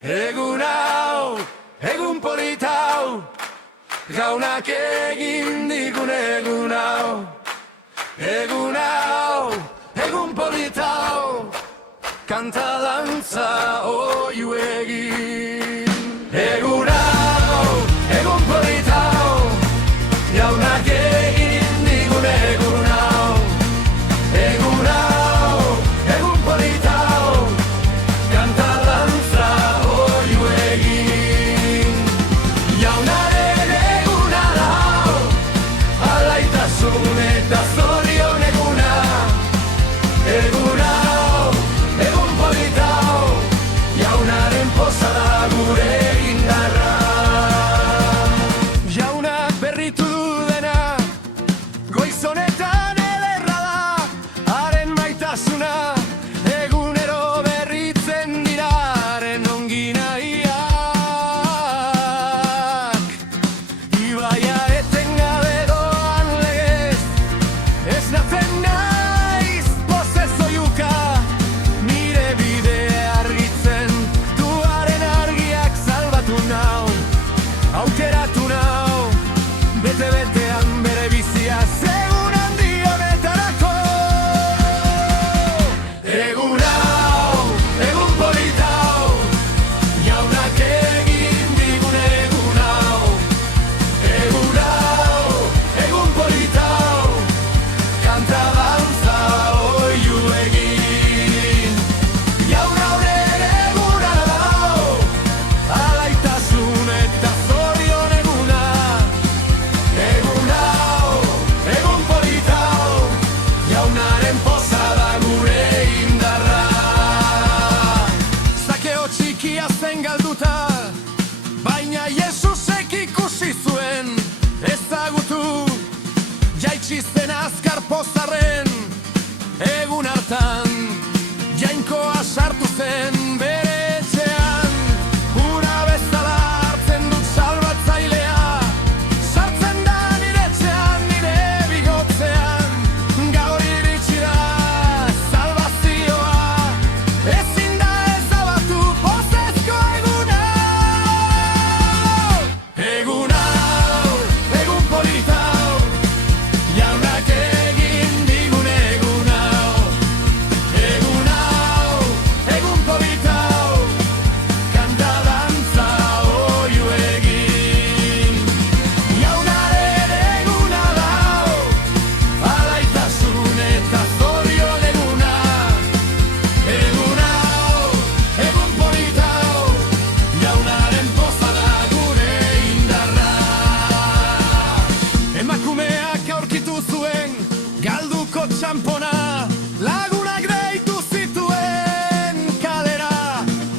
Egun hau, egun polit hau, jaunak egin digun egun hau. Egun hau, egun polit hau, kanta dantza oiu egin. Egun hau, egun polit hau, jaunak egin digun egun hau. Egun hau, egun polit hau, kanta dantza oiu egin. Jaunaren eguna da hau, alaitasun eta zorion eguna. Egun hau, egun polit hau, jaunaren poza da gure indarra. Jaunak berritu du dena, goiz honetan ederra da. Haren maitasuna, egunero berritzen dira haren ongi nahiak. Ibaia etengabe doan legez, esnatzen naiz pozez oiuka. Nire bidea argitzen, duaren argiak salbatu nau, aukeratu nau, bete-betean bere bizia segun handi honetarako. Egun hau, egun polit hau, jaunak egin digun egun hau. Egun hau, egun polit hau, kanta dantza oiu egin. Jaunaren eguna da hau, alaitasun eta zorion eguna. Egun hau, egun polit hau, jaunaren poza da gure indarra. Zakeo txikia zen galduta, baina Jesusek ikusi zuen. Ezagutu, jaitsi zen azkar pozarren. Egun hartan, jainkoa sartu zen bere etxean. Ura bezala hartzen dut salbatzailea, sartzen da nire etxean, nire bigotzean. Gaur iritsi da salvazioa, ezin da ezabatu pozezko eguna. Egun hau, egun polit hau, jaunak egin digun egun hau. Egun hau, egun polit hau, kanta dantza oiu egin. Jaunaren eguna da hau, alaitasun eta zorion eguna. Egun hau, egun polit hau, jaunaren poza da gure indarra. Emakumeak aurkitu zuen, galduko txampona, lagunak deitu zituen kalera.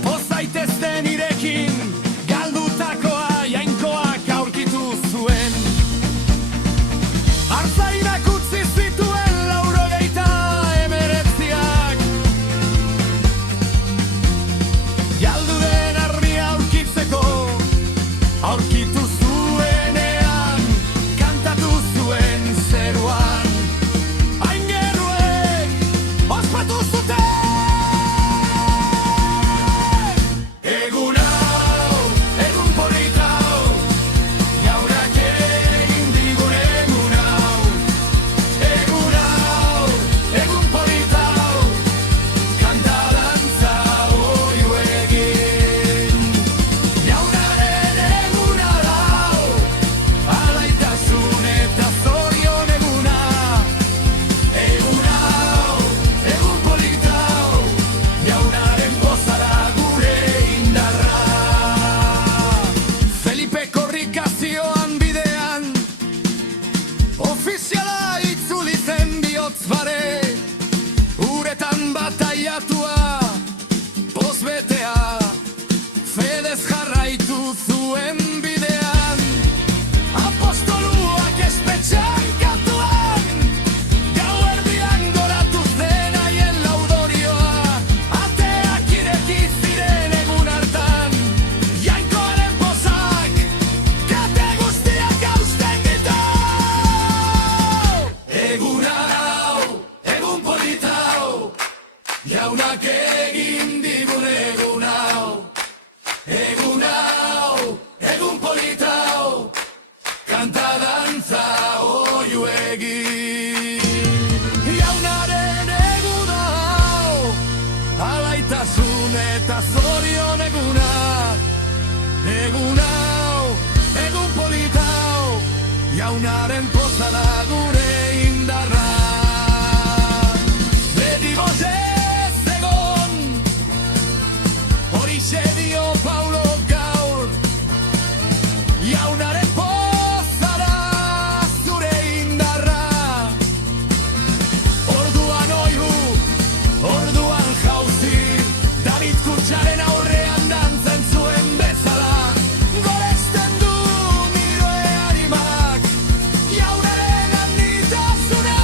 Pozaitezte nirekin, galdutakoa jainkoak aurkitu zuen. Artzainak utzi zituen 89. Galdu den arnia aurkitzeko, aurkitu zuenean, kantatu zuen zeruan. Aingeruek ospatu zuten. Egun hau, egun polit hau, jaunak egin digun egun hau. Egun hau, egun polit hau, kanta dantza oiu egin. Jaunaren eguna da hau, alaitasun eta zorion eguna. Egun hau, egun polit hau, jaunaren poza da gure indarra. Felipe korrikazioan bidean, ofiziala itzuli zen bihotz bare. Uretan bataiatua, pozbetea, fedez jarraitu zuen bidean. Apostoluak espetxean katuan, gauerdian goratu zen haien laudorioa. Ateak ireki ziren egun hartan, jainkoaren pozak, kate guztiak hausten ditu. Egun hau, egun polit hau, jaunak egin digun egun hau. guztion eguna. Egun hau, egun politau, jaunaren poza da gure indarra. Beti botez egon, horixe dio Paulo gaur, jaunaren poza da zure indarra. Orduan oihu, orduan jauzi, David Kurtxaren aurrean dantzen zuen bezala. Goresten du niroe animak, jaunaren handitasuna.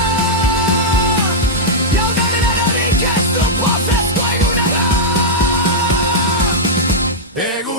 Jaunaren ararik ez du pozezko eguna da. Egun